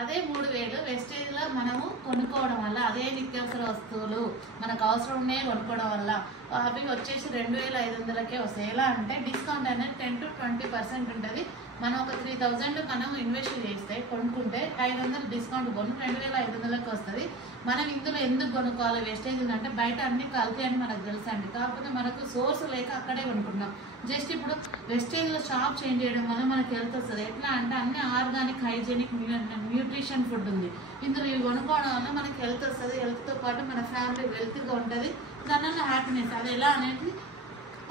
అదే 3000 వెస్టేజ్లో మనము కొనుక్కోవడం వల్ల, అదే నిత్యావసర వస్తువులు మనకు అవసరం ఉన్నాయి కొనుక్కోవడం వల్ల అవి వచ్చేసి 2500కే వస్తాయి. ఎలా అంటే డిస్కౌంట్ అనేది 10 to 20% ఉంటుంది. మనం ఒక 3000 మనం ఇన్వెస్ట్ చేస్తే కొనుక్కుంటే 500 డిస్కౌంట్ కొను 2500కి వస్తుంది. మనం ఇందులో ఎందుకు కొనుక్కోవాలి వేస్టేజ్ అంటే బయట అన్ని కల్తీ అని మనకు తెలుసు అండి. కాకపోతే మనకు సోర్స్ లేక అక్కడే కొనుక్కుంటాం. జస్ట్ ఇప్పుడు వెస్టేజ్లో షాప్ చేంజ్ చేయడం వల్ల మనకు హెల్త్ వస్తుంది. ఎట్లా అంటే అన్ని ఆర్గానిక్ హైజీనిక్ న్యూట్రిషన్ ఫుడ్ ఉంది. ఇందులో ఇవి కొనుక్కోవడం వల్ల మనకి హెల్త్ వస్తుంది. హెల్త్తో పాటు మన ఫ్యామిలీ వెల్త్గా ఉంటుంది. దానివల్ల హ్యాపీనెస్. అది ఎలా అనేది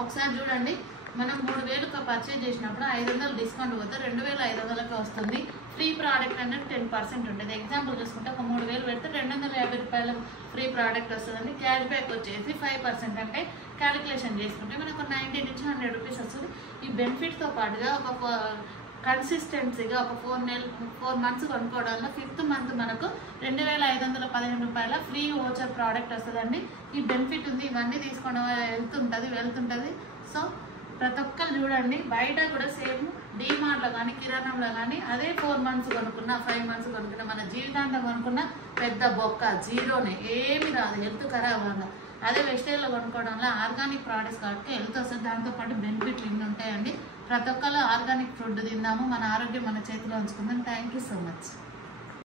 ఒకసారి చూడండి. మనం 3000 పర్చేజ్ చేసినప్పుడు 500 డిస్కౌంట్ పోతే 2500కి వస్తుంది. ఫ్రీ ప్రోడక్ట్ అనేది 10% ఉంటుంది. ఎగ్జాంపుల్ చూసుకుంటే ఒక 3000 పెడితే 250 రూపాయల ఫ్రీ ప్రోడక్ట్ వస్తుందండి. క్యాష్ బ్యాక్ వచ్చేసి 5% అంటే క్యాలిక్యులేషన్ చేసుకుంటే మనకు 90 నుంచి 100 రూపీస్ వస్తుంది. ఈ బెనిఫిట్తో పాటుగా ఒక కన్సిస్టెన్సీగా ఒక 4 మంత్స్ కొనుక్కోవడం వల్ల 5th మంత్ మనకు 2515 రూపాయల ఫ్రీ ఓచర్ ప్రోడక్ట్ వస్తుందండి. ఈ బెనిఫిట్ ఉంది. ఇవన్నీ తీసుకోవడం వల్ల వెల్త్ ఉంటుంది. సో ప్రతి ఒక్కరు చూడండి. బయట కూడా సేమ్ డీమార్ట్లో కానీ కిరాణంలో కానీ అదే 4 మంత్స్ కొనుక్కున్నా 5 మంత్స్ కొనుక్కున్నా మన జీవితాంతం కొనుక్కున్న పెద్ద బొక్క జీరోనే, ఏమి రాదు హెల్త్ ఖరాబ్ అవ్వగా. అదే వెజిటేబుల్లో కొనుక్కోవడం వల్ల ఆర్గానిక్ ప్రోడక్ట్స్ కాబట్టి హెల్త్ వస్తుంది. దాంతోపాటు బెనిఫిట్లు ఇన్ని ఉంటాయండి. ప్రతి ఒక్కరు ఆర్గానిక్ ఫుడ్ తిందాము. మన ఆరోగ్యం మన చేతిలో ఉంచుకుందాం. Thank you so much.